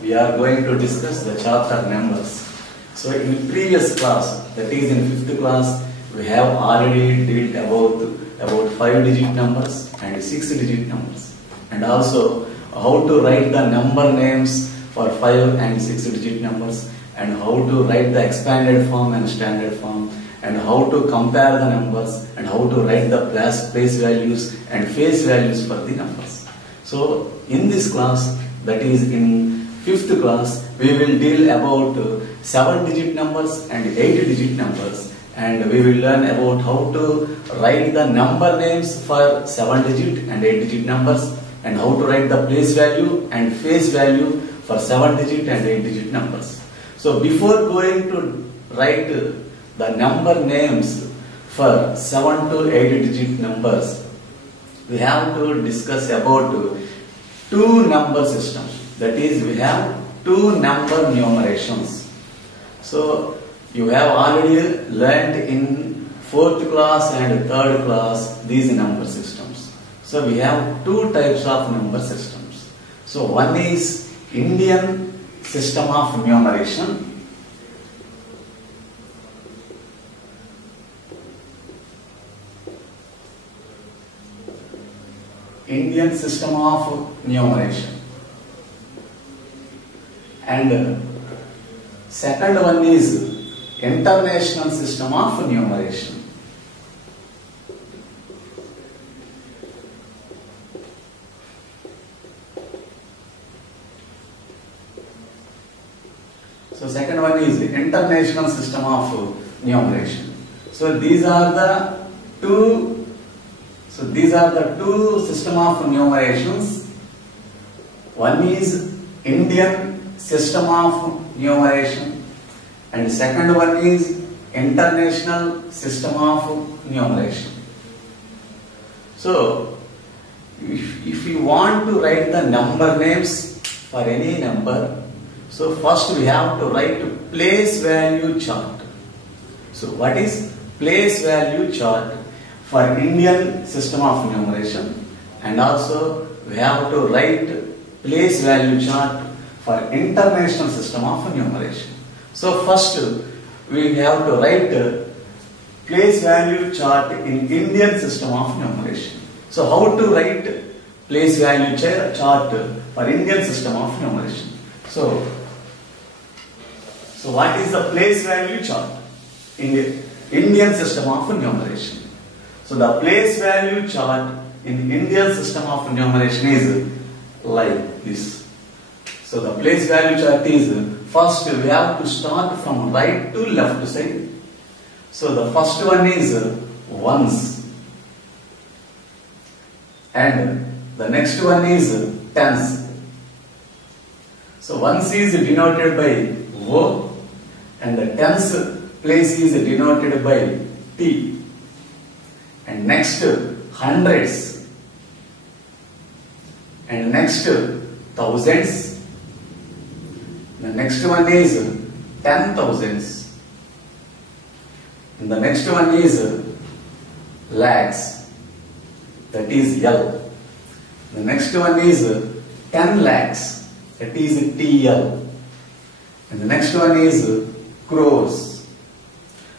we are going to discuss the chapter numbers. So in previous class, that is in 5th class, we have already dealt about 5-digit numbers and 6-digit numbers, and also how to write the number names for 5 and 6-digit numbers, and how to write the expanded form and standard form, and how to compare the numbers, and how to write the place values and face values for the numbers. So in this class, that is in 5th class, we will deal about 7-digit numbers and 8-digit numbers, and we will learn about how to write the number names for 7-digit and 8-digit numbers, and how to write the place value and face value for 7-digit and 8-digit numbers. So before going to write the number names for 7 to 8-digit numbers, we have to discuss about 2 number systems. That is, we have 2 number numerations. So you have already learnt in 4th class and 3rd class these number systems. So we have 2 types of number systems. So one is Indian system of numeration, Indian system of numeration, and second one is international system of numeration. So second one is international system of numeration. So these are the two system of numerations. One is Indian system of numeration, and second one is international system of numeration. So if you want to write the number names for any number, so first we have to write place value chart. So what is place value chart for Indian system of numeration, and also we have to write place value chart for international system of numeration. So first we have to write place value chart in Indian system of numeration. So how to write place value chart for Indian system of numeration? So what is the place value chart in the Indian system of numeration? So the place value chart in the Indian system of numeration is like this. So the place value chart is, first we have to start from right to left side. So the first one is ones, and the next one is tens. So ones is denoted by O, and the tens place is denoted by T. And next hundreds, and next thousands. The next one is 10,000s, and the next one is lakhs, that is L. The next one is 10 lakhs, that is TL, and the next one is crores.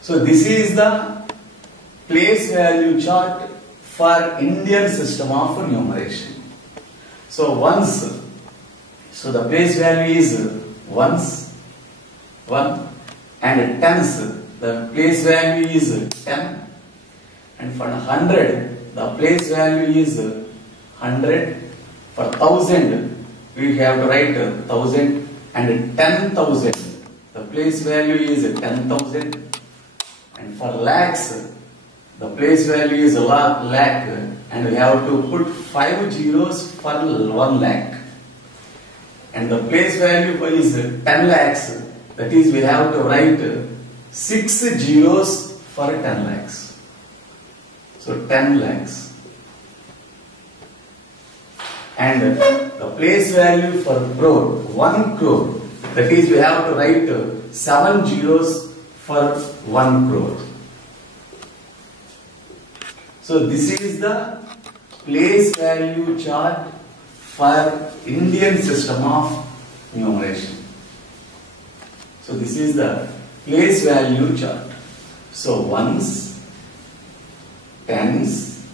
So this is the place value chart for Indian system of numeration. So ones, so the place value is ones, 1, and tens, the place value is 10, and for 100, the place value is 100. For 1000, we have to write 1000, and 10,000, the place value is 10,000, and for lakhs, the place value is lakh, and we have to put 5 zeros for 1 lakh. And the place value is 10 lakhs, that is we have to write 6 zeros for 10 lakhs. So 10 lakhs. And the place value for crore, 1 crore, that is we have to write 7 zeros for 1 crore. So this is the place value chart for Indian system of numeration. So this is the place value chart. So ones, tens,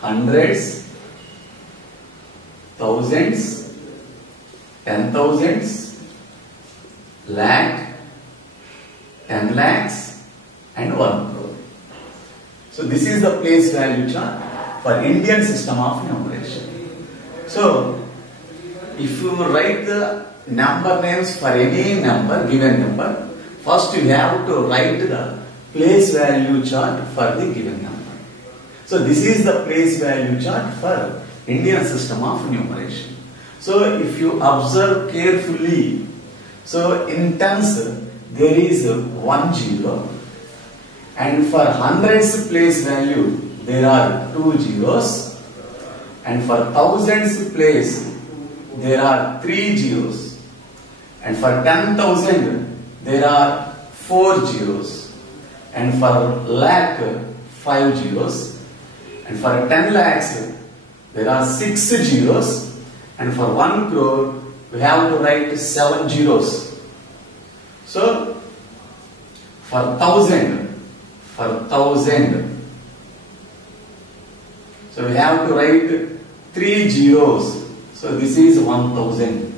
hundreds, thousands, 10,000s, lakh, 10 lakhs and 1 crore. So this is the place value chart for Indian system of numeration. So if you write the number names for any number, given number, first you have to write the place value chart for the given number. So this is the place value chart for Indian system of numeration. So if you observe carefully, so in tens there is 1 0, and for hundreds place value there are 2 zeros, and for thousands place there are 3 zeros, and for 10,000 there are 4 zeros, and for lakh 5 zeros, and for 10 lakhs there are 6 zeros, and for 1 crore we have to write 7 zeros. So for 1,000, so we have to write 3 zeros. So this is 1,000.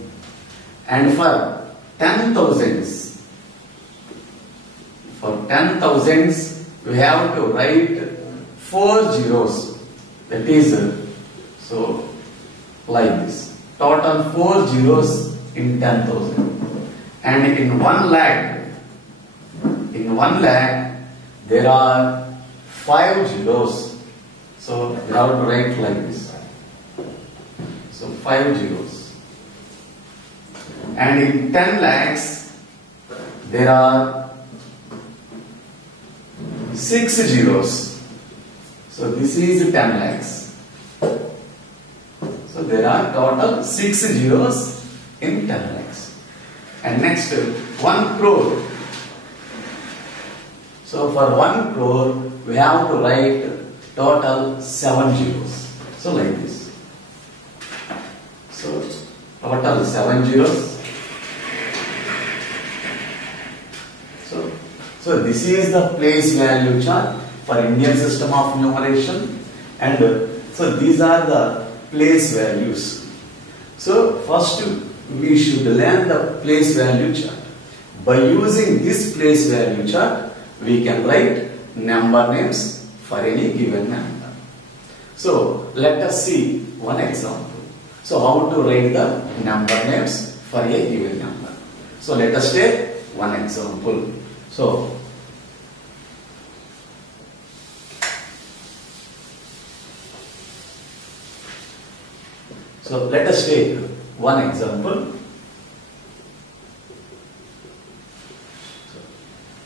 And for 10,000s, we have to write 4 zeros. That is, so like this. Total 4 zeros in 10,000. And in 1 lakh, there are 5 zeros. So we have to write like this. So 5 zeros. And in 10 lakhs, there are 6 zeros. So this is 10 lakhs. So there are total 6 zeros in 10 lakhs. And next, 1 crore. So for 1 crore, we have to write total 7 zeros. So like this. So total 7 zeros. So this is the place value chart for Indian system of numeration, and so these are the place values. So first we should learn the place value chart. By using this place value chart, we can write number names for any given number. So let us see one example. So how to write the number names for a given number. So let us take one example. So let us take one example.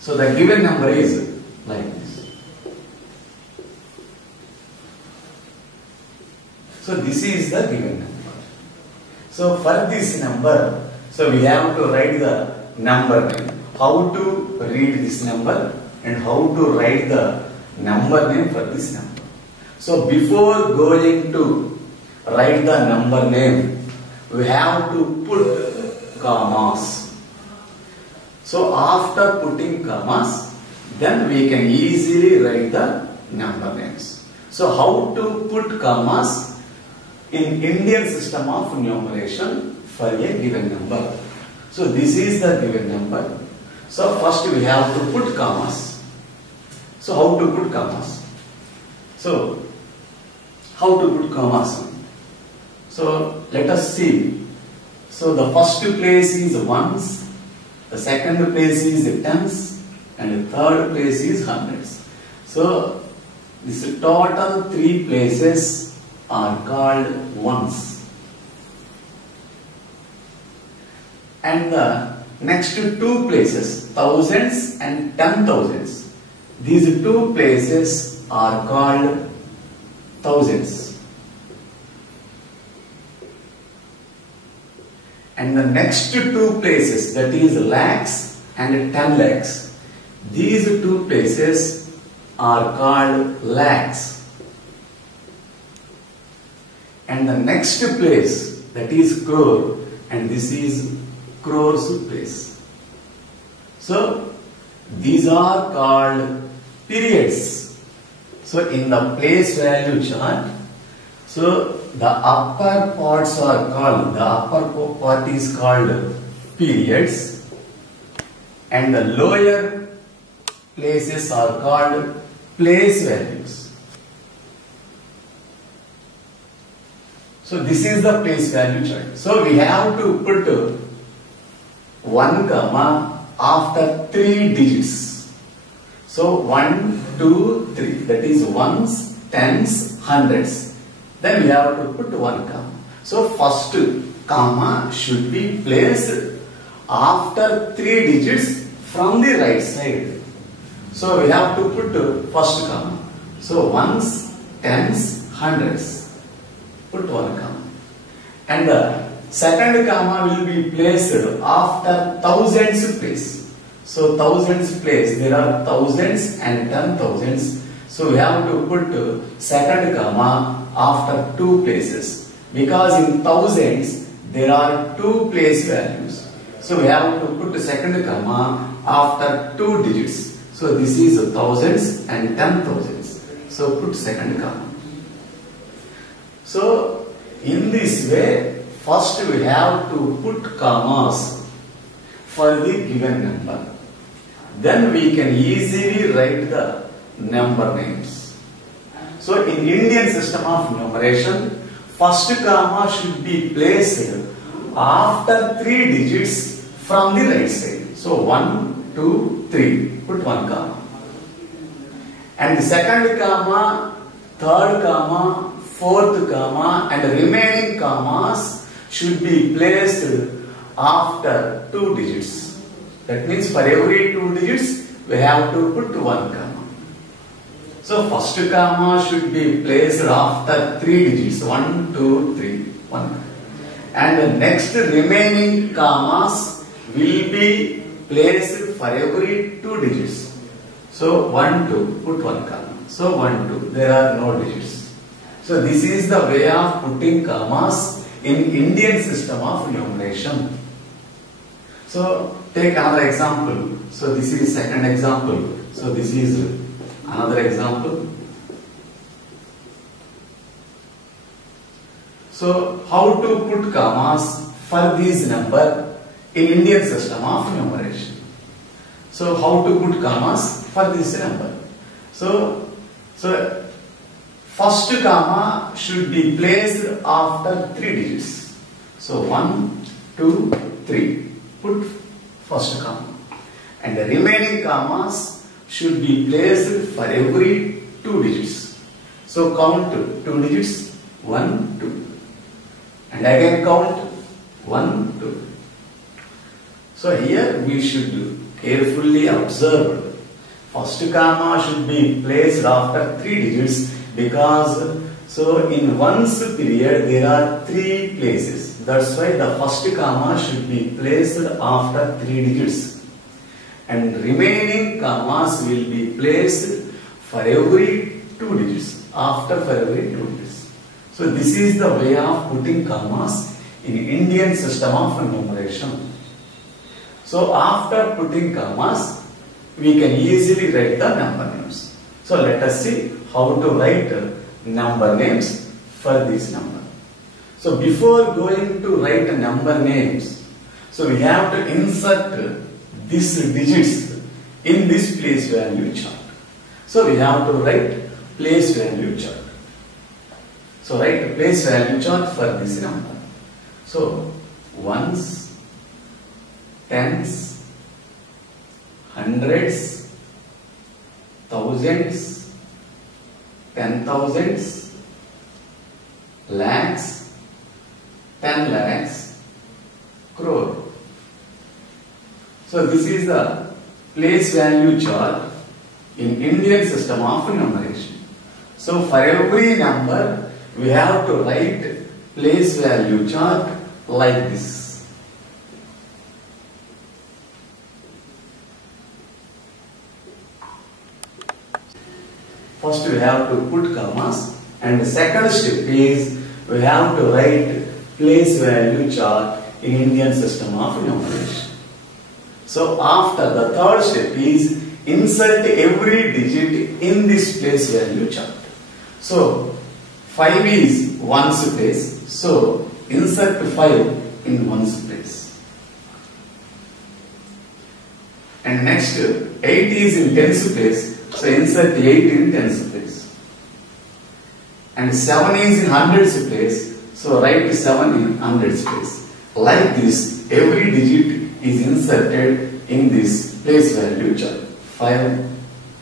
So the given number is like this. So this is the given number. So for this number, so we have to write the number name. How to read this number and how to write the number name for this number. So before going to write the number name, we have to put commas. So after putting commas, then we can easily write the number names. So how to put commas in Indian system of numeration for a given number. So this is the given number. So first we have to put commas. So how to put commas? So how to put commas? So let us see. So the first place is ones, the second place is tens, and the third place is hundreds. So this total 3 places are called ones. And the next 2 places, thousands and 10,000s, these 2 places are called thousands. And the next 2 places, that is lakhs and 10 lakhs, these 2 places are called lakhs. And the next place, that is crore, and this is crores place. So these are called periods. So in the place value chart, so the upper parts are called, the upper part is called periods, and the lower places are called place values. So this is the place value chart. So we have to put 1 comma after 3 digits. So 1, 2, 3, that is ones, tens, hundreds. Then we have to put 1 comma. So first comma should be placed after 3 digits from the right side. So we have to put first comma. So ones, tens, hundreds. Put 1 comma. And the second comma will be placed after thousands place. So thousands place, there are thousands and 10,000s. So we have to put second comma after 2 places. Because in thousands there are 2 place values. So we have to put second comma after 2 digits. So this is thousands and 10,000s. So put second comma. So in this way, first we have to put commas for the given number. Then we can easily write the number names. So in Indian system of numeration, first comma should be placed after 3 digits from the right side. So 1, 2, 3. Put 1 comma. And the second comma, third comma, fourth comma, and the remaining commas should be placed after 2 digits. That means for every 2 digits we have to put 1 comma. So first comma should be placed after 3 digits. 1, 2, 3. 1. And the next remaining commas will be placed for every 2 digits. So 1, 2, put 1 comma. So 1, 2, there are no digits. So this is the way of putting commas in Indian system of numeration. So take another example. So this is second example. So this is another example. So how to put commas for this number in Indian system of numeration. So how to put commas for this number. So first comma should be placed after 3 digits. So 1, 2, 3. Put first comma. And the remaining commas should be placed for every 2 digits. So count 2 digits. 1, 2. And again count 1, 2. So here we should carefully observe. First comma should be placed after 3 digits because so in one's period there are 3 places. That's why the first comma should be placed after 3 digits. And remaining commas will be placed for every 2 digits. For every 2 digits. So this is the way of putting commas in Indian system of numeration. So after putting commas, we can easily write the number names. So let us see how to write number names for this number. So before going to write number names, so we have to insert these digits in this place value chart. So we have to write place value chart. So write a place value chart for this number. So ones, tens, hundreds, thousands, 10,000s, lakhs, 10 lakhs, crore. So this is the place value chart in Indian system of numeration. So for every number we have to write place value chart like this. First we have to put commas, and the second step is we have to write place value chart in Indian system of numeration. So after the third step is insert every digit in this place value chart. So 5 is ones place. So insert 5 in ones place. And next 8 is in tens place. So insert 8 in tens place. And 7 is in hundreds place. So write 7 in hundreds place. Like this, every digit is inserted in this place value chart. 5.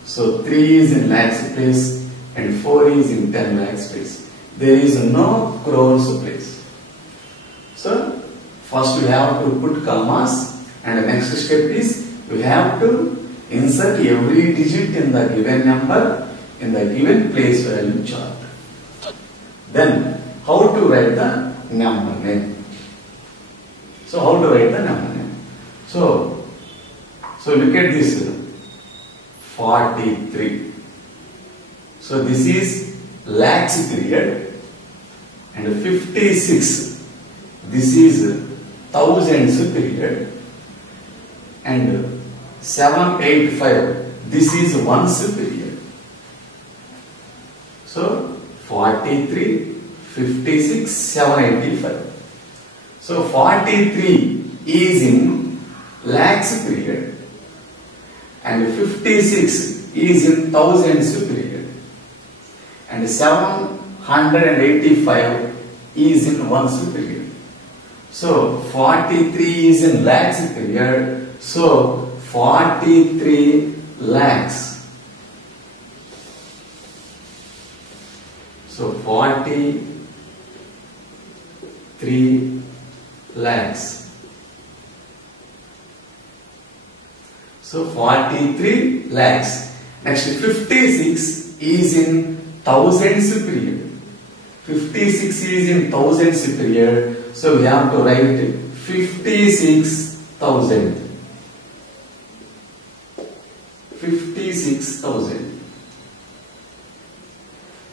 So 3 is in lakhs place and 4 is in 10 lakhs place. There is no crores place. So first we have to put commas, and the next step is we have to insert every digit in the given number in the given place value chart. Then how to write the number name? So how to write the number name? So look at this 43. So this is lakhs period, and 56. This is thousands period, and 785. This is ones period. So 43, 56, 785. So 43 is in lakhs period, and 56 is in thousands period, and 785 is in ones period. So 43 is in lakhs period. So 43 lakhs. So 43 lakhs. So 43 lakhs. Next 56 is in thousands period. 56 is in thousands period. So we have to write 56,000. 56,000.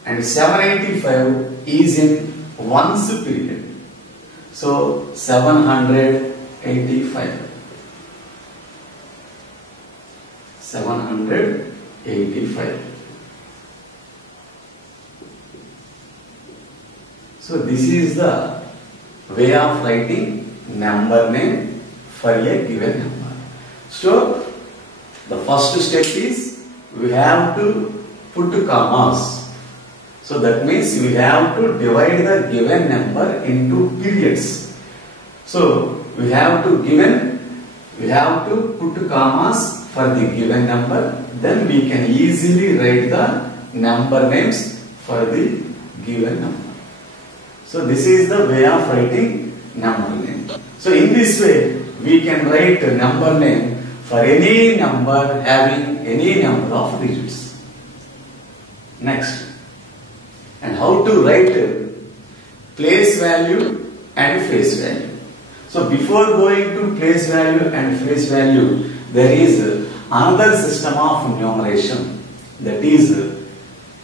And 785 is in ones period. So 785. 785. So this is the way of writing number name for a given number. So the first step is we have to put commas. So that means we have to divide the given number into periods. So we have to put commas for the given number. Then we can easily write the number names for the given number. So this is the way of writing number name. So in this way we can write a number name for any number having any number of digits. Next. And how to write place value and face value. So before going to place value and face value, there is another system of numeration, that is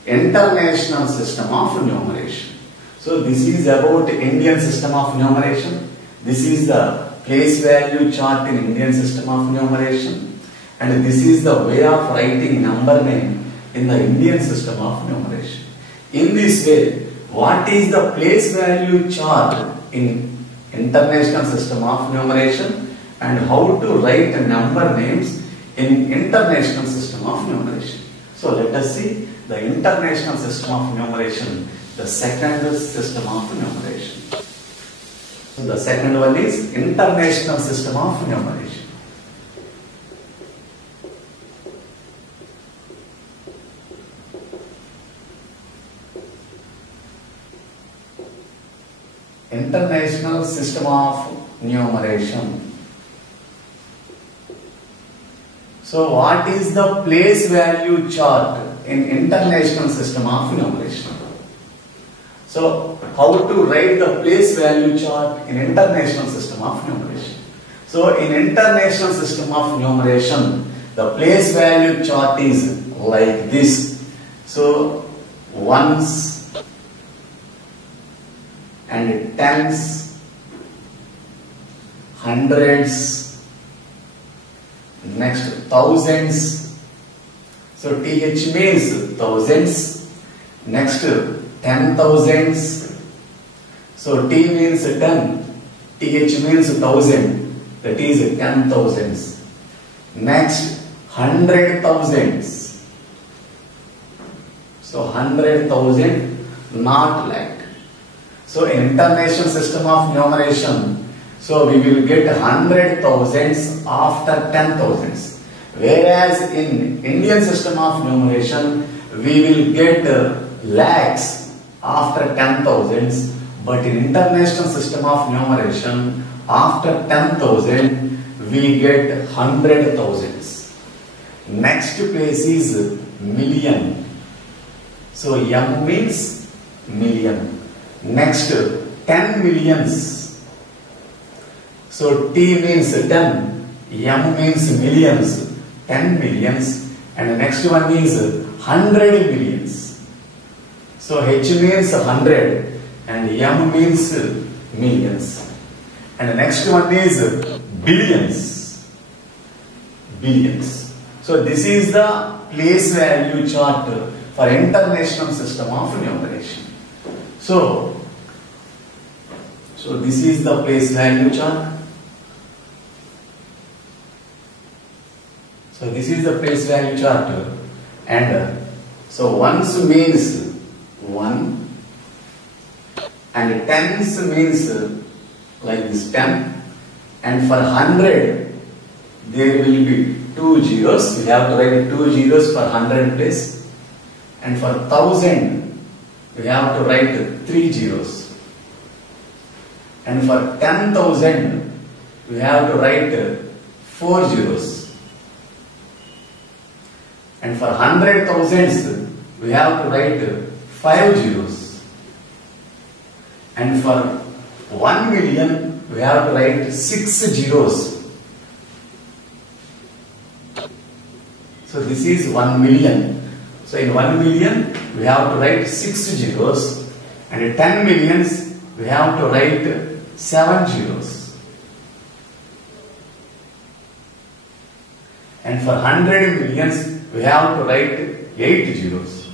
international system of numeration. So this is about Indian system of numeration. This is the place value chart in Indian system of numeration, and this is the way of writing number name in the Indian system of numeration. In this way, what is the place value chart in international system of numeration and how to write number names in international system of numeration. So let us see the international system of numeration, the second system of numeration. So the second one is international system of numeration. International system of numeration. So what is the place value chart in international system of numeration? So how to write the place value chart in international system of numeration? So in international system of numeration, the place value chart is like this. So ones and tens hundreds, next thousands. So TH means thousands, next 10,000s. So T means 10, TH means thousand, that is 10,000s. Next 100,000s. So 100,000, not lakh. So in international system of numeration, so we will get 100,000s after 10,000s. Whereas in Indian system of numeration, we will get lakhs after 10,000s. But in international system of numeration, after 10,000, we get 100,000s. Next place is million. So M means million. Next 10 millions. So T means 10, M means millions, 10 millions, and the next one is 100 millions. So H means 100 and M means millions. And the next one is billions. Billions. So this is the place value chart for international system of numeration. So this is the place value chart. So this is the place value chart, and so ones means 1 and tens means like this 10, and for 100 there will be 2 zeros. We have to write 2 zeros for 100 place, and for 1000 we have to write 3 zeros, and for 10,000 we have to write 4 zeros. And for 100,000s, we have to write 5 zeros. And for 1 million, we have to write 6 zeros. So this is 1 million. So in 1 million, we have to write 6 zeros. And in 10 millions, we have to write 7 zeros. And for 100 millions, we have to write 8 zeros.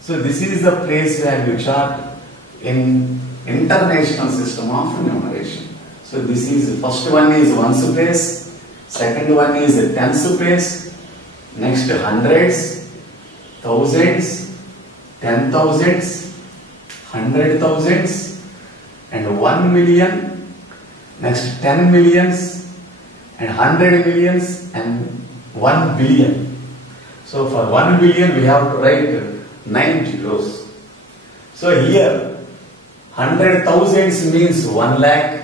So this is the place value chart in international system of numeration. So this is, first one is ones place, second one is tens place, next hundreds, thousands, 10,000s, 100,000s, and 1 million. Next 10 millions and 100 millions and 1 billion. So for 1 billion we have to write 9 zeros. So here 100,000s means 1 lakh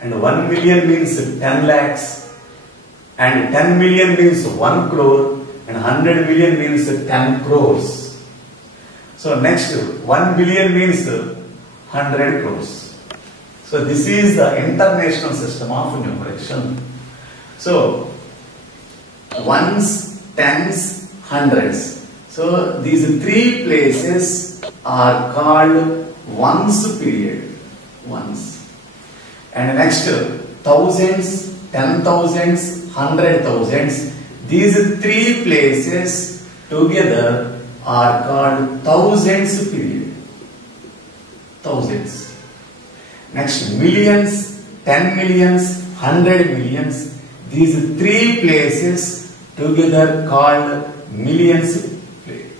and 1 million means 10 lakhs and 10 million means 1 crore and 100 million means 10 crores. So next 1 billion means 100 crores. So this is the international system of numeration. So ones, tens, hundreds. So these three places are called ones period. Ones. And next thousands, 10,000s, 100,000s. These three places together are called thousands period. Thousands. Next millions, 10 millions, 100 millions. These three places together called millions period.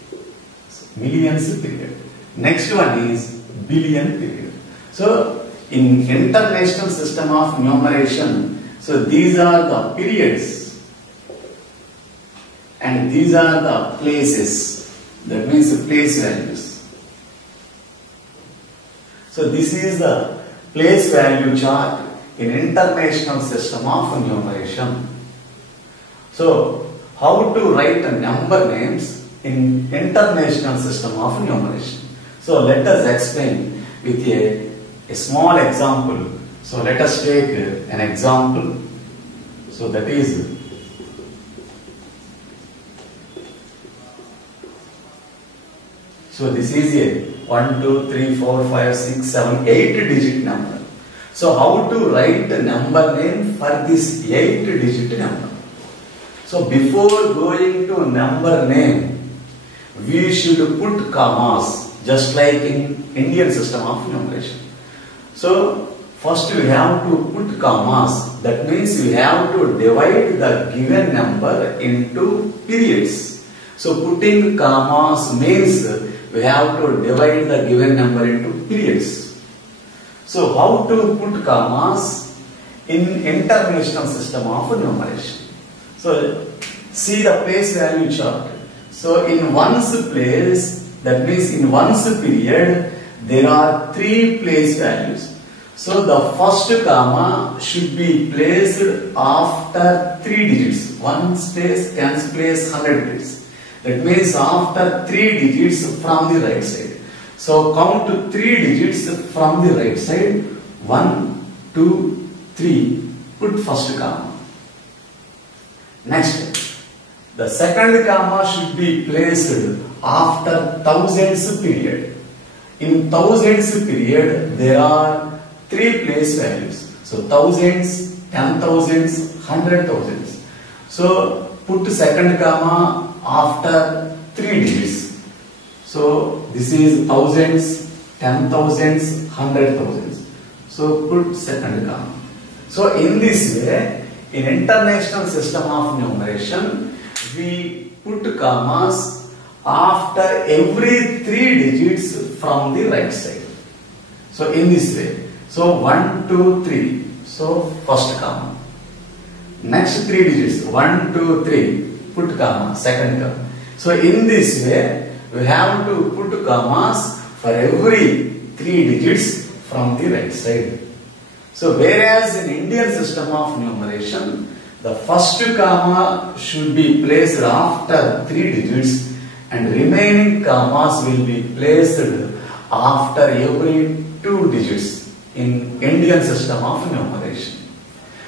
Millions period. Next one is billion period. So in international system of numeration, so these are the periods and these are the places. That means the place values. So this is the place value chart in international system of numeration. So how to write number names in international system of numeration? So let us explain with a small example. So let us take an example. So that is this is a 1, 2, 3, 4, 5, 6, 7, 8 digit number. So how to write the number name for this 8 digit number? So before going to number name, we should put commas, just like in Indian system of numeration. So first we have to put commas. That means we have to divide the given number into periods. So putting commas means we have to divide the given number into periods. So how to put commas in international system of numeration? So see the place value chart. So in ones place, that means in ones period, there are 3 place values. So the first comma should be placed after 3 digits. 1's place, 10's place, 100 place. That means after 3 digits from the right side. So count to 3 digits from the right side. 1, 2, 3. Put first comma. Next, the second comma should be placed after thousands period. In thousands period, there are 3 place values. So thousands, 10,000s, 100,000s. So put second comma after 3 digits. So this is thousands, 10,000s, 100,000s. So put second comma. So in this way, in international system of numeration, we put commas after every 3 digits from the right side. So in this way. So 1, 2, 3. So first comma. Next 3 digits. 1, 2, 3. Put comma. Second comma. So in this way, we have to put commas for every 3 digits from the right side. So whereas in Indian system of numeration, the first comma should be placed after 3 digits and remaining commas will be placed after every 2 digits in Indian system of numeration.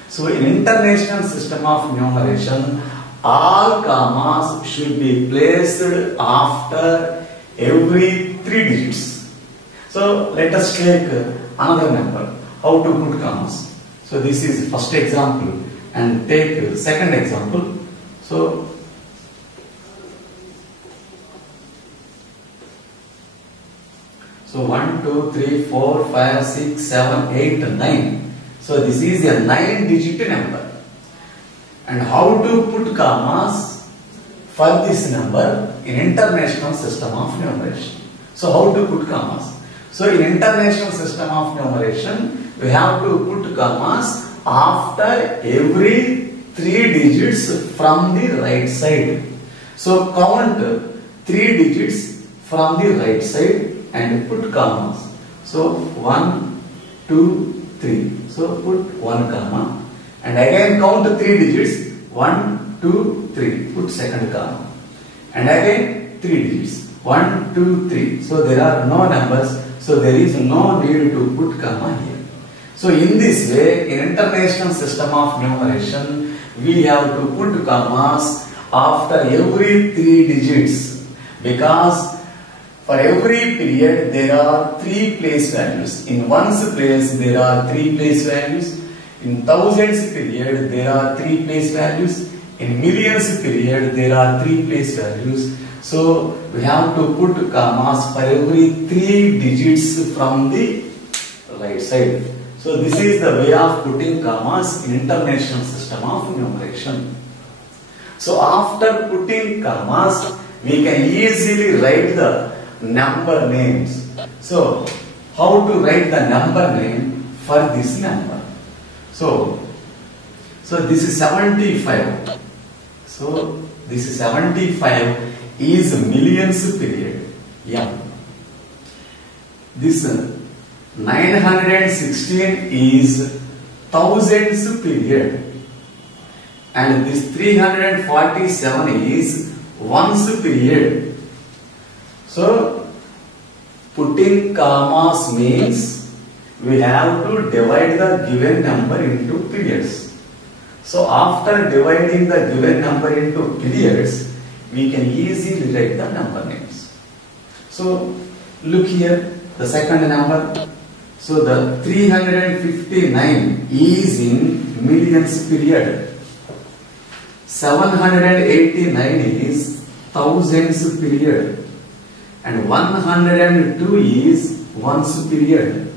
So in international system of numeration, all commas should be placed after every 3 digits. So let us take another number. How to put commas? So this is first example and take second example. So 1, 2, 3, 4, 5, 6, 7, 8, 9. So this is a 9 digit number. And how to put commas for this number in international system of numeration? So how to put commas? So in international system of numeration, we have to put commas after every 3 digits from the right side. So count 3 digits from the right side and put commas. So 1, 2, 3. So put 1 comma. And again count 3 digits. 1, 2, 3. Put second comma. And again 3 digits. 1, 2, 3. So there are no numbers. So there is no need to put comma here. So in this way, in international system of numeration, we have to put commas after every 3 digits, because for every period there are 3 place values. In ones place there are 3 place values. In thousands period there are 3 place values. In millions period there are 3 place values. So we have to put commas for every 3 digits from the right side. So this is the way of putting commas in international system of numeration. So after putting commas, we can easily write the number names. So how to write the number name for this number? So this is 75. So this is 75 is millions period. Yeah. This 916 is thousands period. And this 347 is ones period. So putting commas means we have to divide the given number into periods. So after dividing the given number into periods, we can easily write the number names. So Look here, the second number. So the 359 is in millions period. 789 is thousands period. And 102 is ones period.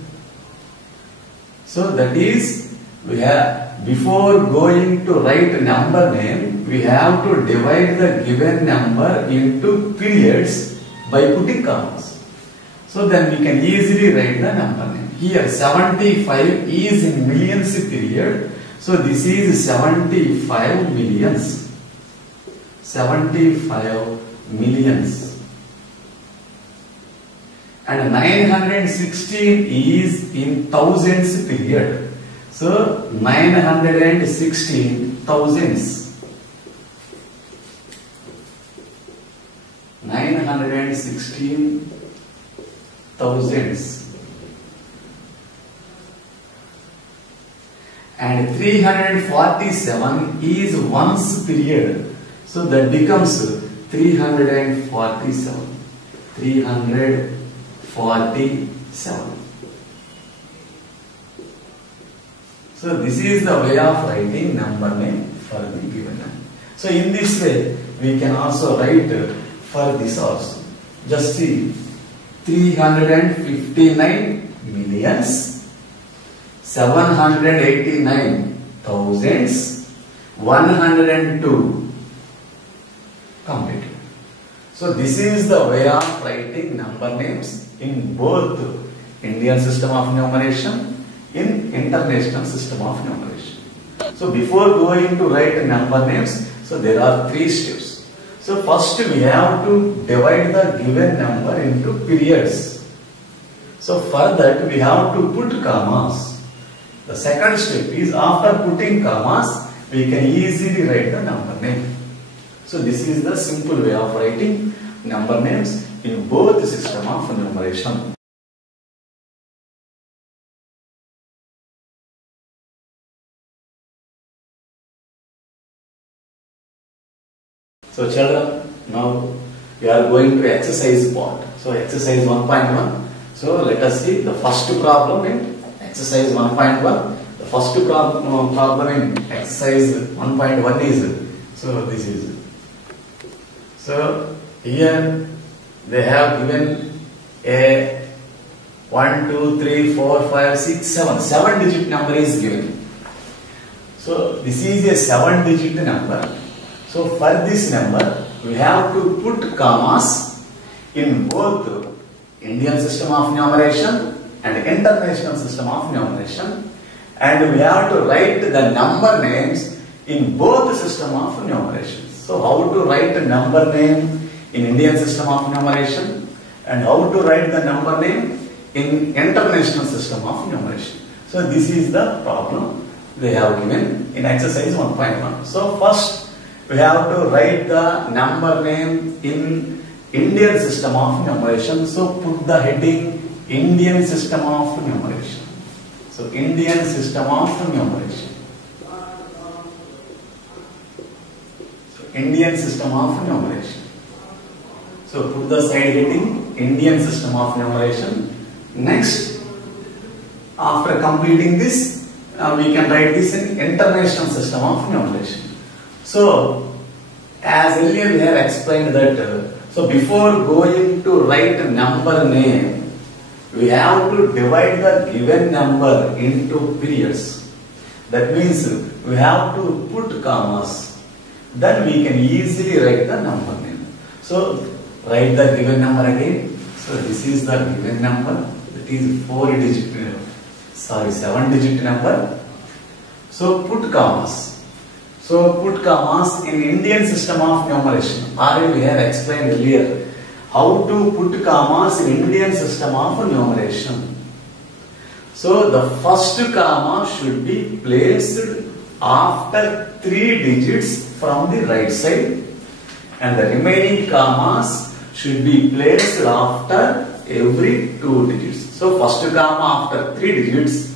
So that is, we have, before going to write number name, we have to divide the given number into periods by putting commas. So then we can easily write the number name. Here 75 is in millions period. So this is 75 millions. 75 millions. And 916 is in thousands period. So 916 thousands. 916 thousands. And 347 is ones period. So that becomes 347. 347. So this is the way of writing number name for the given number. So in this way we can also write for this also. Just see, 359 millions, 789 thousands, 102 completed. So this is the way of writing number names in both Indian system of numeration, in international system of numeration. So before going to write number names, so there are 3 steps. So first we have to divide the given number into periods. So for that we have to put commas. The second step is, after putting commas, we can easily write the number name. So this is the simple way of writing number names in both system of numeration. So children, now we are going to exercise part. So exercise 1.1. So let us see the first problem in exercise 1.1. The first problem in exercise 1.1 is, so this is. So here they have given a 1, 2, 3, 4, 5, 6, 7. 7-digit number is given. So this is a 7-digit number. So for this number, we have to put commas in both Indian system of numeration and international system of numeration, and we have to write the number names in both system of numeration. So how to write a number name in Indian system of numeration and how to write the number name in international system of numeration. So this is the problem they have given in exercise 1.1. So first we have to write the number name in Indian system of numeration. So put the heading Indian system of numeration. So Indian system of numeration. So Indian system of numeration. So put the side heading Indian system of numeration. Next, after completing this, we can write this in international system of numeration. So as earlier we have explained that, so before going to write a number name, we have to divide the given number into periods. That means we have to put commas. Then we can easily write the number name. So write the given number again. So this is the given number. That is 7-digit number. So put commas. So put commas in Indian system of numeration. Already we have explained earlier how to put commas in Indian system of numeration. So the first comma should be placed after 3 digits from the right side, and the remaining commas should be placed after every 2 digits. So first comma after 3 digits,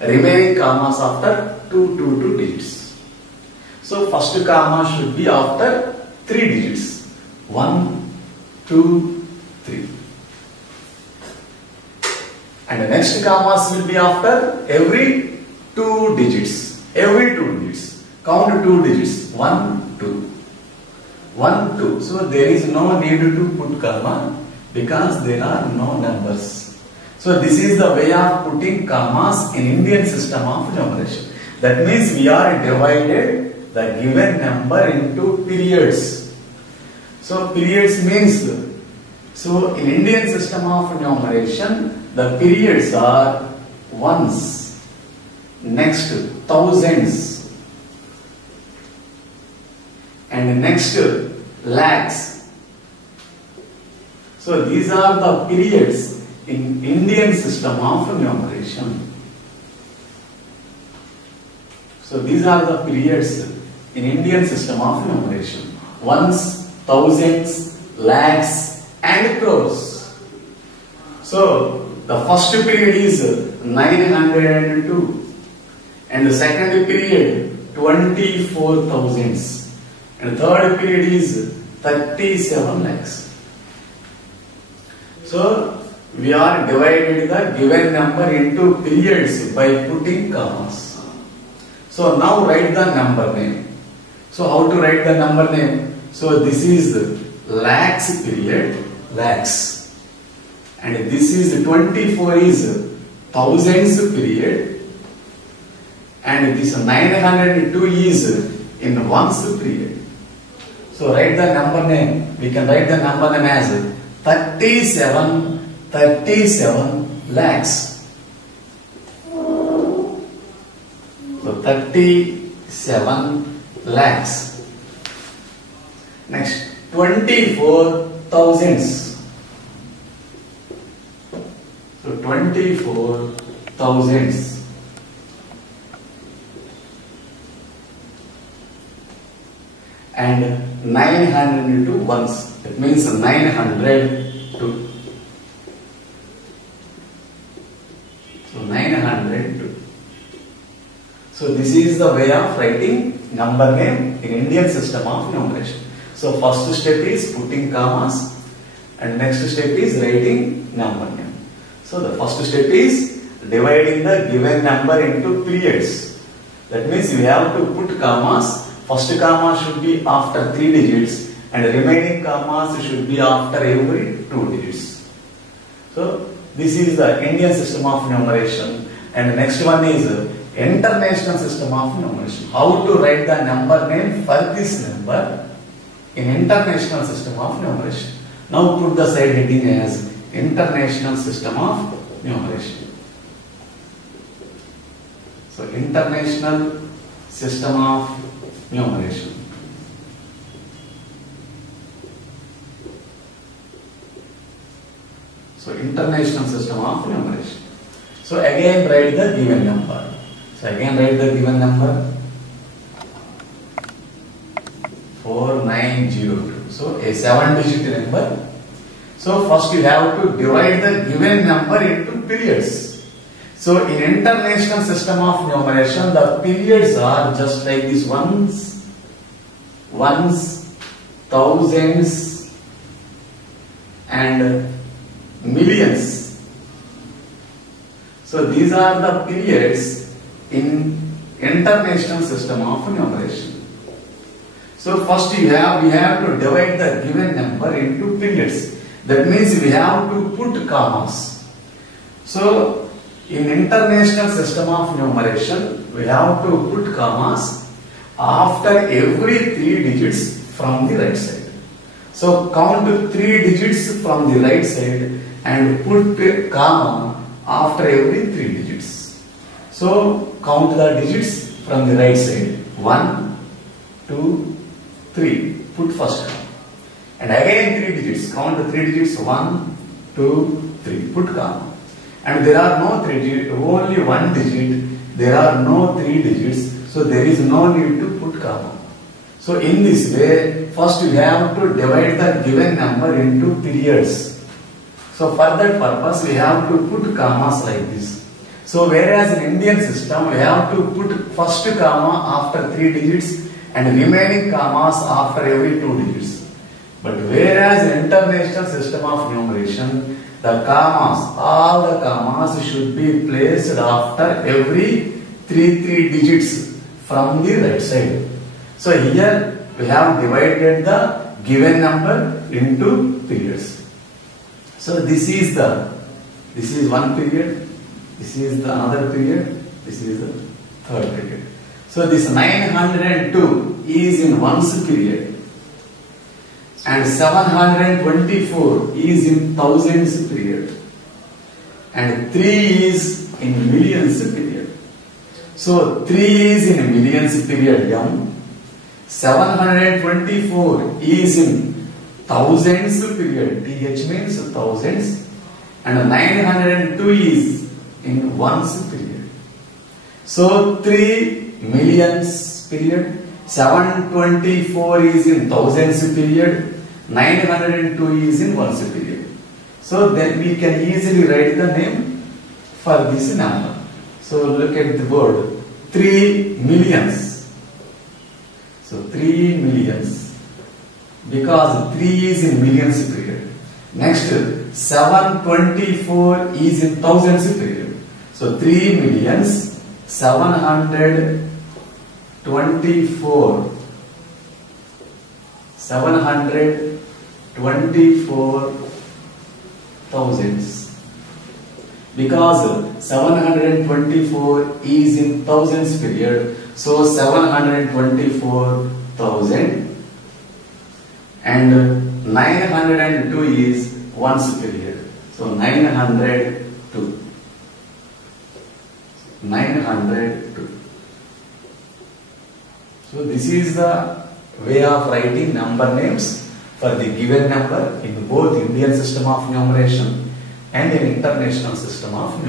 remaining commas after 2 digits. So first comma should be after 3 digits. 1, 2, 3. And the next commas will be after every 2 digits. Every 2 digits. Count 2 digits. 1, 2. 1, 2. So there is no need to put comma because there are no numbers. So this is the way of putting commas in Indian system of numeration. That means we are divided the given number into periods. So periods means, so in Indian system of numeration, the periods are ones, next thousands, and next lakhs. So these are the periods in Indian system of numeration. So these are the periods in Indian system of numeration. Ones, thousands, lakhs and crores. So the first period is 902 and the second period 24,000 and the third period is 37 lakhs. So we are divided the given number into periods by putting commas. So now write the number name. So how to write the number name? So this is lakhs period, lakhs, and this is 24 is thousands period, and this 902 is in ones period. So write the number name. We can write the number name as 37 lakhs. So 37 lakhs. Next 24,000s. So 24,000s. And 902 ones. That means 902. So 902. So this is the way of writing number name in Indian system of numeration. So first step is putting commas and next step is writing number name. So the first step is dividing the given number into periods. That means you have to put commas. First comma should be after 3 digits and the remaining commas should be after every 2 digits. So this is the Indian system of numeration, and the next one is international system of numeration. How to write the number name for this number in international system of numeration. Now put the side heading as international system of numeration. So international system of numeration. So international system of numeration. So again write the given number. So again write the given number 4902. So a 7-digit number. So first you have to divide the given number into periods. So in international system of numeration, the periods are just like this: ones, thousands, and millions. So these are the periods in international system of numeration. So first we have to divide the given number into periods. That means we have to put commas. So in international system of numeration, we have to put commas after every 3 digits from the right side. So count 3 digits from the right side and put a comma after every 3 digits. So count the digits from the right side. 1, 2, 3. Put first comma. And again 3 digits. Count the 3 digits. 1, 2, 3. Put comma. And there are no 3 digits, only 1 digit. There are no 3 digits, so there is no need to put comma. So in this way, first you have to divide the given number into periods. So for that purpose, we have to put commas like this. So whereas in Indian system, we have to put first comma after 3 digits and remaining commas after every 2 digits. But whereas in international system of numeration, the commas, all the commas should be placed after every three digits from the right side. So here we have divided the given number into periods. So this is one period, this is the another period, this is the third period. So this 902 is in ones period and 724 is in thousands period and 3 is in millions period. So 3 is in millions period M, 724 is in thousands period, TH means thousands, and 902 is in ones period. So 3 millions period, 724 is in thousands period, 902 is in ones period. So then we can easily write the name for this number. So look at the board, 3 millions. So 3 millions, because 3 is in millions period. Next, 724 is in thousands period. So 3 millions 724 thousands, because 724 is in thousands period. So 724,000 and 902 is ones period. So 902. So this is the way of writing number names for the given number in both Indian system of numeration and in international system of numeration.